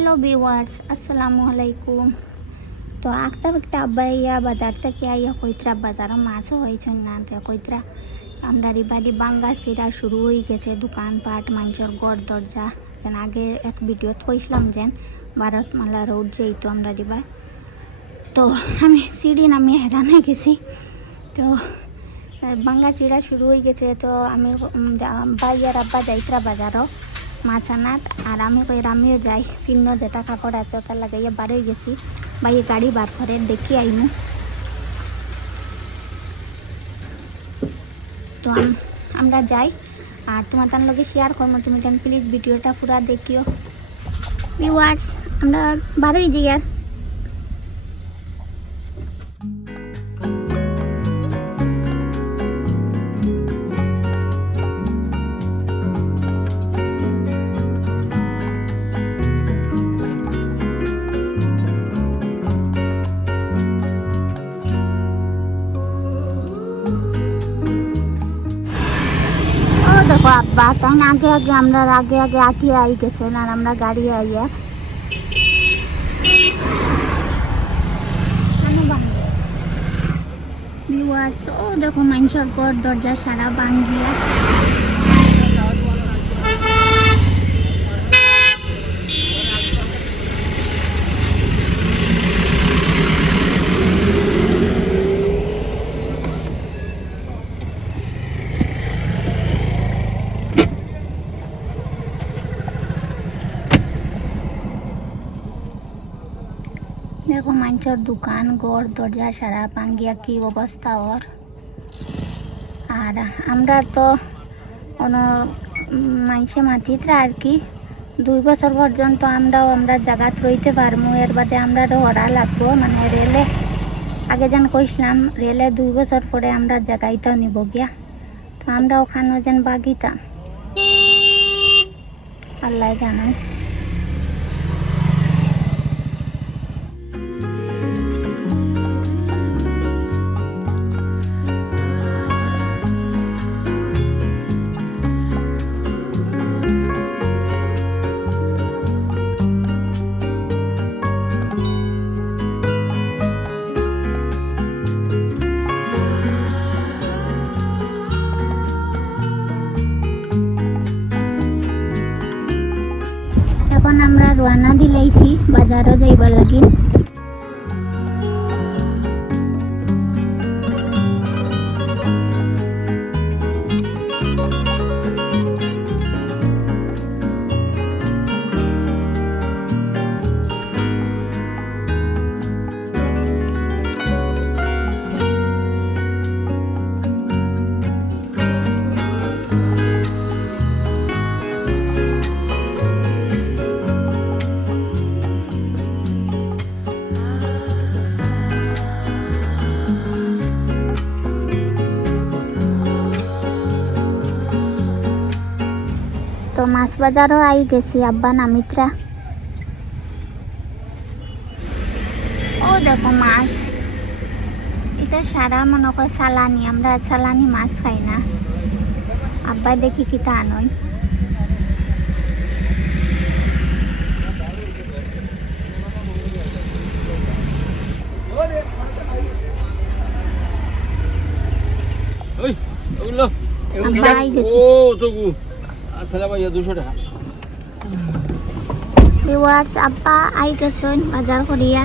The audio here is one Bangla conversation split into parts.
হ্যালো ভিউয়ার্স, আসসালামু আলাইকুম। তো আঁকতা বাঁকতা আব্বা ইয়া বাজার থেকে আইয়া কইত্রা বাজারও মাছও হয়েছে না কইত্রা আমরা বাড়ি বাঙ্গা সিরা শুরু হয়ে গেছে। দোকানপাট মানুষের গড় দরজা যেন আগে এক ভিডিওত কইছিলাম যেন ভারতমালা রোড যেইতো আমরা দিবা। তো আমি সিঁড়ি নামিয়ে হেরান হয়ে গেছি। তো বাঙ্গা সিরা শুরু হয়ে গেছে। তো আমি বাইয়ার আব্বা যাইত্রা বাজারও মাছ আনাত আর আমি আমিও যাই ফিন্ন যেটা কাপড় আছে ওটা লাগাইয়া বার হয়ে গেছি। বাইয়ে গাড়ি বার করে দেখি আইমু। তো আমরা যাই আর তোমার তার লগে শেয়ার করবো। তুমি যেন প্লিজ ভিডিওটা পুরা দেখিও ভিউয়ার্স। আমরা বার হয়ে যাই আর দেখো আব্বা তাই না আগে আগে আমরা আগে আঁকিয়ে আই গেছেন আর আমরা গাড়ি আইয়া ও দেখো মানুষের ঘর দরজা সারা ভাঙ্গিয়া। দেখো মানুষের দোকান ঘর দরজা সারা ভাঙ্গিয়া কি অবস্থা ওর। আর আমরা তো কোনো মানুষে মাতিতরা আর কি 2 বছর পর্যন্ত আমরা জায়গাত রইতে পারবো। এর বাদে আমরা হরা লাগবো মানে রেলে আগে যেন কইছিলাম রেলে 2 বছর পরে আমরা জায়গাইতেও নিব গিয়া। তো আমরা ওখানেও যেন বাগিতাম আল্লাহ জানাই। এখন আমরা রওনা দিলাইছি বাজারও যাইবার লাগি। তো মাছ বাজারও আই গেছি আব্বা নামিত্রা। ও দেখো মাছ এটা সারা মনে করে সালানি, আমরা সালানি মাছ খাই না। আব্বা দেখি কিতা আনই। আব্বা আই গেছি। ভিউয়ার্স আব্বা আই গেছেন বাজার করিয়া।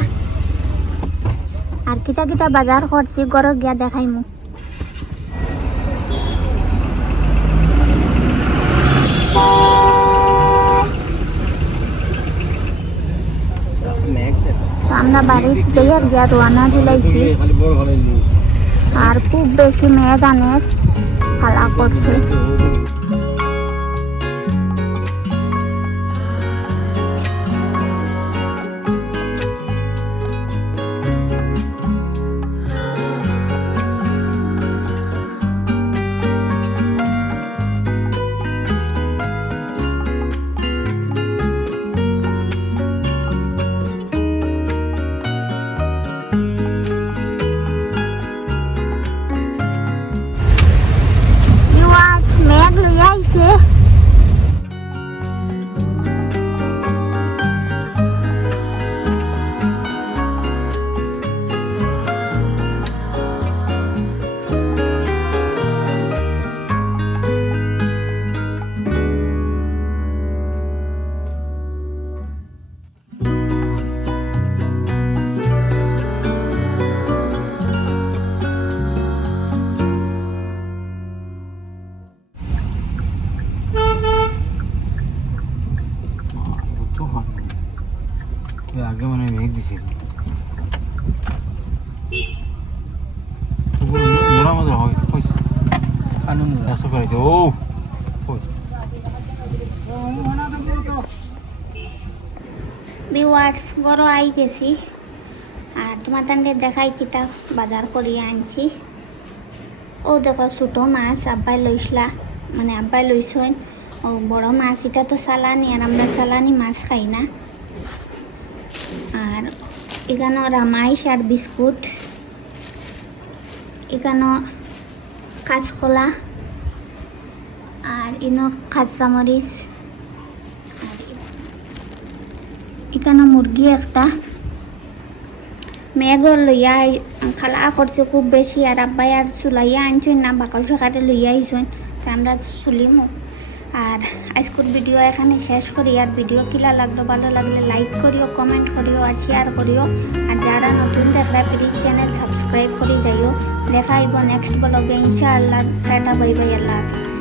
আর কিতা কিতা বাজার করছি ঘরে গিয়া দেখাইমু। আমরা বাড়ির যাইয়া গিয়া রওনা দিলাইছি আর খুব বেশি মেঘ আনের হালা করছে। মেঘ লইয়া আগে মানে মেঘ দিছিল মোরা মধ্যে হয় কইছে চাষ করাইছে ও ভিউয়ার্স গরো আই গেছি আর তোমার তান্ডে দেখাই কিতা বাজার করিয়ে আনছি ও দেখো ছোটো মাছ আব্বাই লইসলা মানে আব্বাই লইছেন ও বড় মাছ এটা তো চালানি আর আমরা চালানি মাছ খাই না আর এখানে রামাইশ আর বিস্কুট এখানে কাঁচকলা আর ইনো কাঁচামরিচ আর এখানে মুরগি একটা মেঘর লইয়া খালা করছে খুব বেশি আর আব্বাই আর চুলাইয়া আনছেন না বাকল সকালে লইয়া আইছেন তো আমরা চুলিমো আর আজকের ভিডিও এখানে শেষ করি আর ভিডিও কিলা লাগলো ভালো লাগলে লাইক করিও কমেন্ট করিও আর শেয়ার করিও আর যারা নতুন দেখলে প্লিজ চ্যানেল সাবস্ক্রাইব করে যাইও দেখা হইব নেক্সট ব্লগে ইনশাআল্লাহ টাটা বাই বাই আল্লাহ হাফেজ।